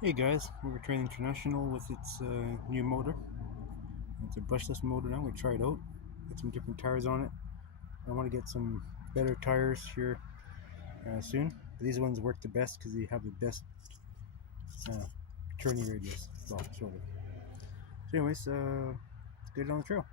Hey guys, we're Train International with its new motor. It's a brushless motor now. We try it out. Get some different tires on it. I want to get some better tires here soon. But these ones work the best because they have the best uh, turning radius. Well, sort of. So, anyways, let's get it on the trail.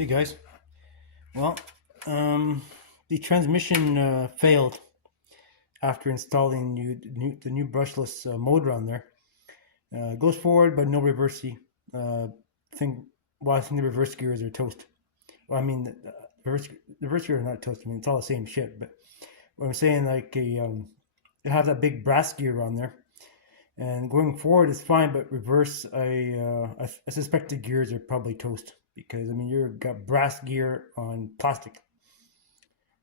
Hey guys, well, the transmission failed after installing the new brushless motor on there. It goes forward, but no reversey. Thing, well, I think the reverse gears are toast. Well, I mean, the reverse gears are not toast. I mean, it's all the same shit. But what I'm saying, like it has that big brass gear on there, and going forward is fine, but reverse, I suspect the gears are probably toast because I mean you've got brass gear on plastic.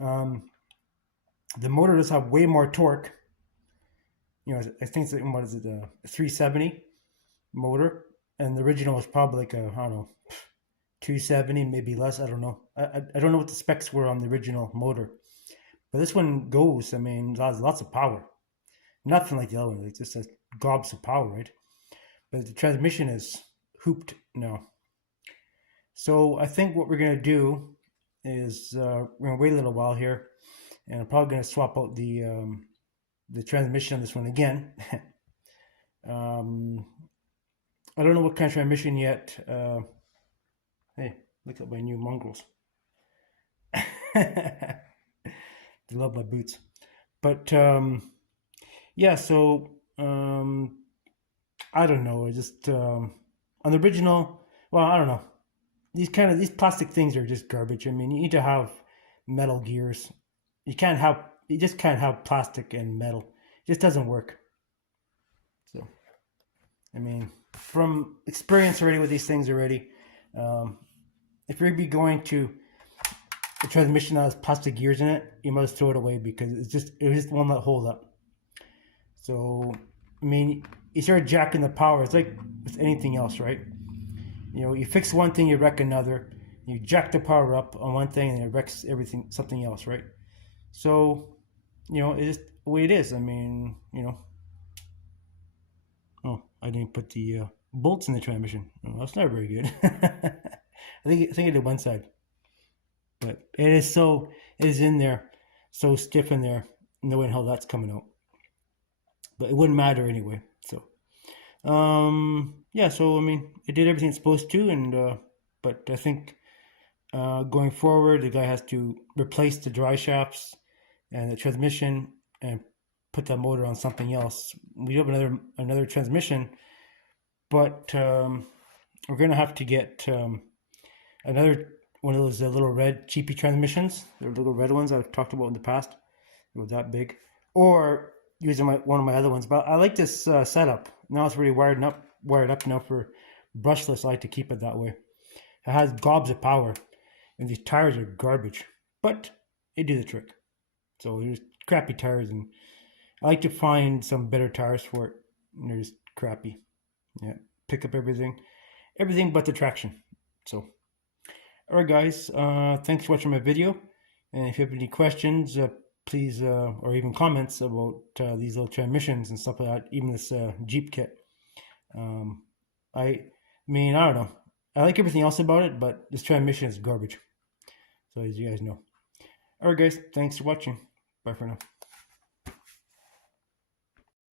Um, the motor does have way more torque. You know, I think it's what is it, a 370 motor, and the original was probably like a, I don't know, 270, maybe less. I don't know. I don't know what the specs were on the original motor, but this one goes. I mean, it has lots of power. Nothing like the other one. It's just a gobs of power, right? But the transmission is hooped now. So I think what we're gonna do is we're gonna wait a little while here, and I'm probably gonna swap out the transmission on this one again. I don't know what kind of transmission yet. Hey, look at my new mongrels. They love my boots. But yeah, so I don't know. I just on the original. Well, I don't know. These plastic things are just garbage. I mean, you need to have metal gears. You just can't have plastic and metal. It just doesn't work. So, I mean, from experience already with these things already, if you're be going to a transmission that has plastic gears in it, you must throw it away because it just won't let hold up. So, I mean, you start jacking the power. It's like with anything else, right? You know, you fix one thing, you wreck another. You jack the power up on one thing, and it wrecks everything, something else, right? So, you know, it's just the way it is. I mean, you know. Oh, I didn't put the bolts in the transmission. Oh, that's not very good. I think I did one side, but it is in there, so stiff in there. No way in hell that's coming out. But it wouldn't matter anyway. So. Yeah, so I mean, it did everything it's supposed to, and but I think going forward, the guy has to replace the dry shafts and the transmission and put that motor on something else. We have another transmission, but we're gonna have to get another one of those little red cheapy transmissions. The little red ones I've talked about in the past. They were that big, or using one of my other ones. But I like this setup. Now it's really wired up now for brushless. I like to keep it that way. It has gobs of power, and these tires are garbage, but they do the trick. So there's crappy tires, and I like to find some better tires for it. And they're just crappy. Yeah, pick up everything but the traction. So, all right, guys. Thanks for watching my video, and if you have any questions, please, or even comments about these little transmissions and stuff like that, even this Jeep kit. I mean, I don't know. I like everything else about it, but this transmission is garbage. So as you guys know. Alright guys, thanks for watching. Bye for now.